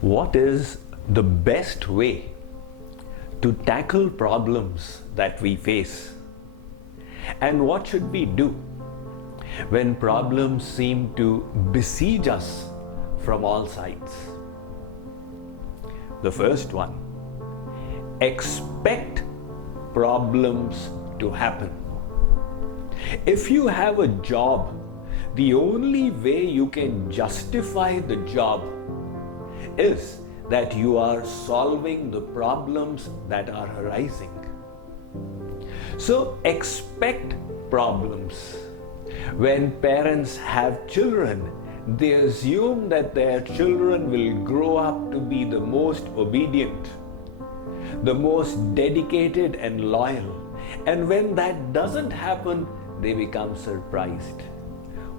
What is the best way to tackle problems that we face? And what should we do when problems seem to besiege us from all sides? The first one, expect problems to happen. If you have a job, the only way you can justify the job is that you are solving the problems that are arising. So expect problems. When parents have children, they assume that their children will grow up to be the most obedient, the most dedicated and loyal. And when that doesn't happen, they become surprised.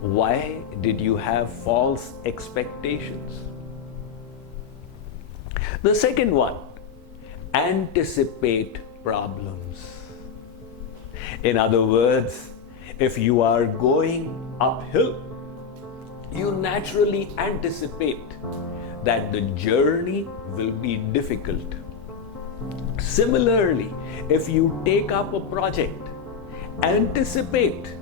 Why did you have false expectations? The second one, anticipate problems. In other words, if you are going uphill, you naturally anticipate that the journey will be difficult. Similarly, if you take up a project, anticipate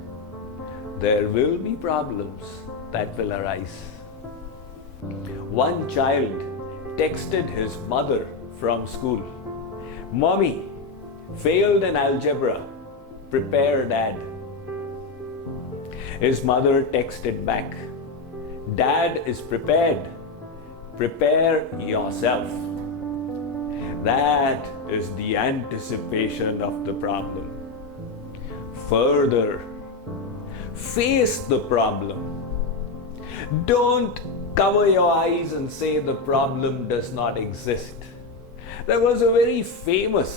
there will be problems that will arise. One child texted his mother from school, "Mommy, failed in algebra, prepare dad." His mother texted back, "Dad is prepared, prepare yourself." That is the anticipation of the problem. Further, face the problem. Don't cover your eyes and say the problem does not exist. There was a very famous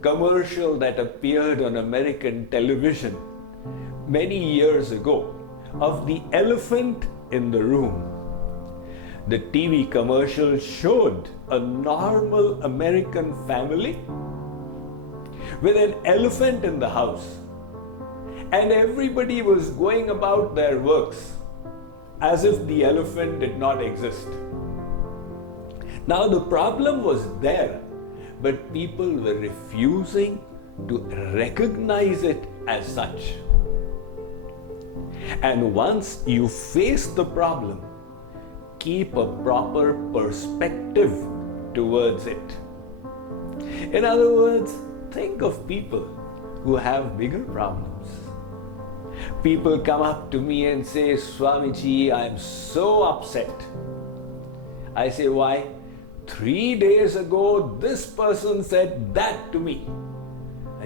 commercial that appeared on American television many years ago of the elephant in the room. The TV commercial showed a normal American family with an elephant in the house, and everybody was going about their works as if the elephant did not exist. Now the problem was there, but people were refusing to recognize it as such. And once you face the problem, keep a proper perspective towards it. In other words, think of people who have bigger problems. People come up to me and say, "Swamiji, I am so upset." I say, "Why?" "3 days ago, this person said that to me."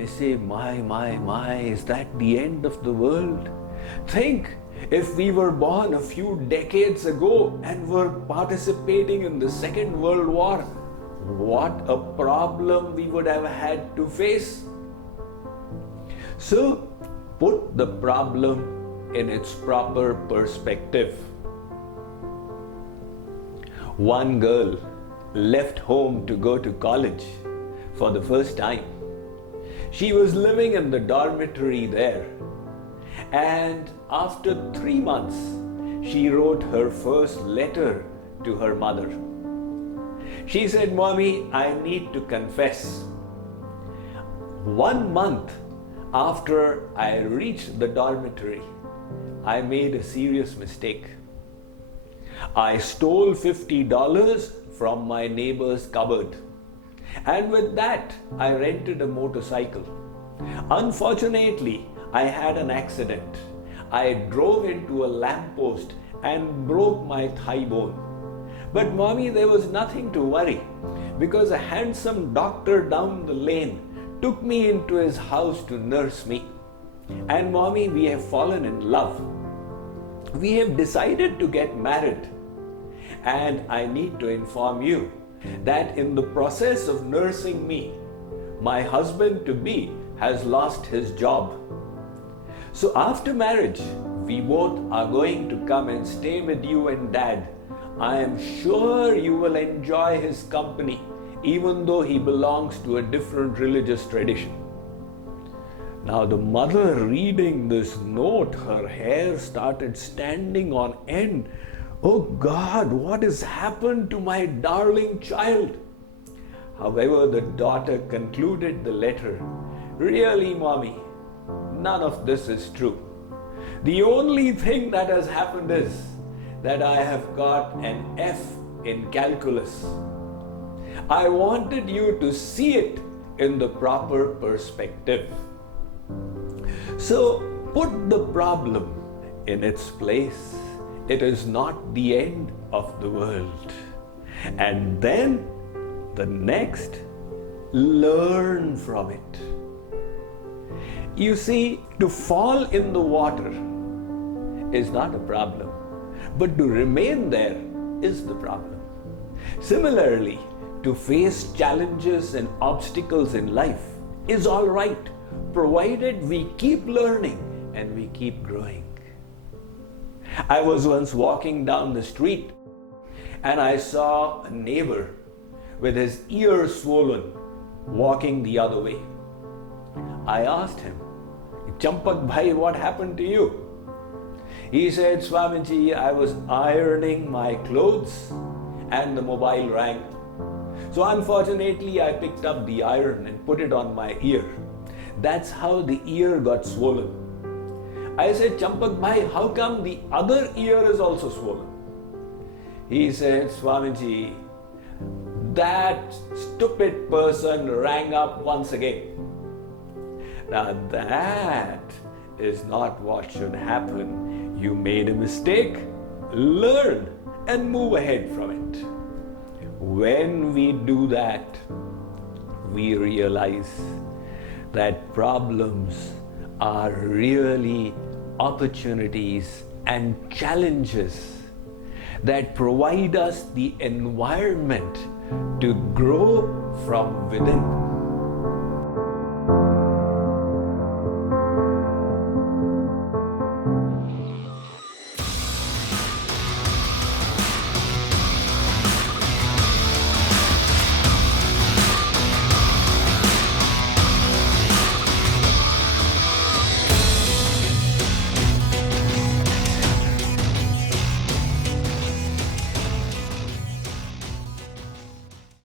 I say, my, is that the end of the world? Think, if we were born a few decades ago and were participating in the Second World War, what a problem we would have had to face. So, put the problem in its proper perspective. One girl left home to go to college for the first time. She was living in the dormitory there. And after 3 months, she wrote her first letter to her mother. She said, "Mommy, I need to confess. 1 month after I reached the dormitory, I made a serious mistake. I stole $50 from my neighbor's cupboard. And with that, I rented a motorcycle. Unfortunately, I had an accident. I drove into a lamppost and broke my thigh bone. But Mommy, there was nothing to worry, because a handsome doctor down the lane took me into his house to nurse me. And Mommy, we have fallen in love. We have decided to get married. And I need to inform you that in the process of nursing me, my husband-to-be has lost his job. So after marriage, we both are going to come and stay with you and Dad. I am sure you will enjoy his company, even though he belongs to a different religious tradition." Now the mother, reading this note, her hair started standing on end. "Oh God, what has happened to my darling child?" However, the daughter concluded the letter, "Really, mommy, none of this is true. The only thing that has happened is that I have got an F in calculus. I wanted you to see it in the proper perspective." So put the problem in its place. It is not the end of the world. And then the next, learn from it. You see, to fall in the water is not a problem, but to remain there is the problem. Similarly, to face challenges and obstacles in life is all right, provided we keep learning and we keep growing. I was once walking down the street and I saw a neighbor with his ear swollen walking the other way. I asked him, "Champak bhai, what happened to you?" He said, "Swamiji, I was ironing my clothes and the mobile rang. So unfortunately, I picked up the iron and put it on my ear. That's how the ear got swollen." I said, "Champak bhai, how come the other ear is also swollen?" He said, "Swamiji, that stupid person rang up once again." Now that is not what should happen. You made a mistake, learn and move ahead from it. When we do that, we realize that problems are really opportunities and challenges that provide us the environment to grow from within.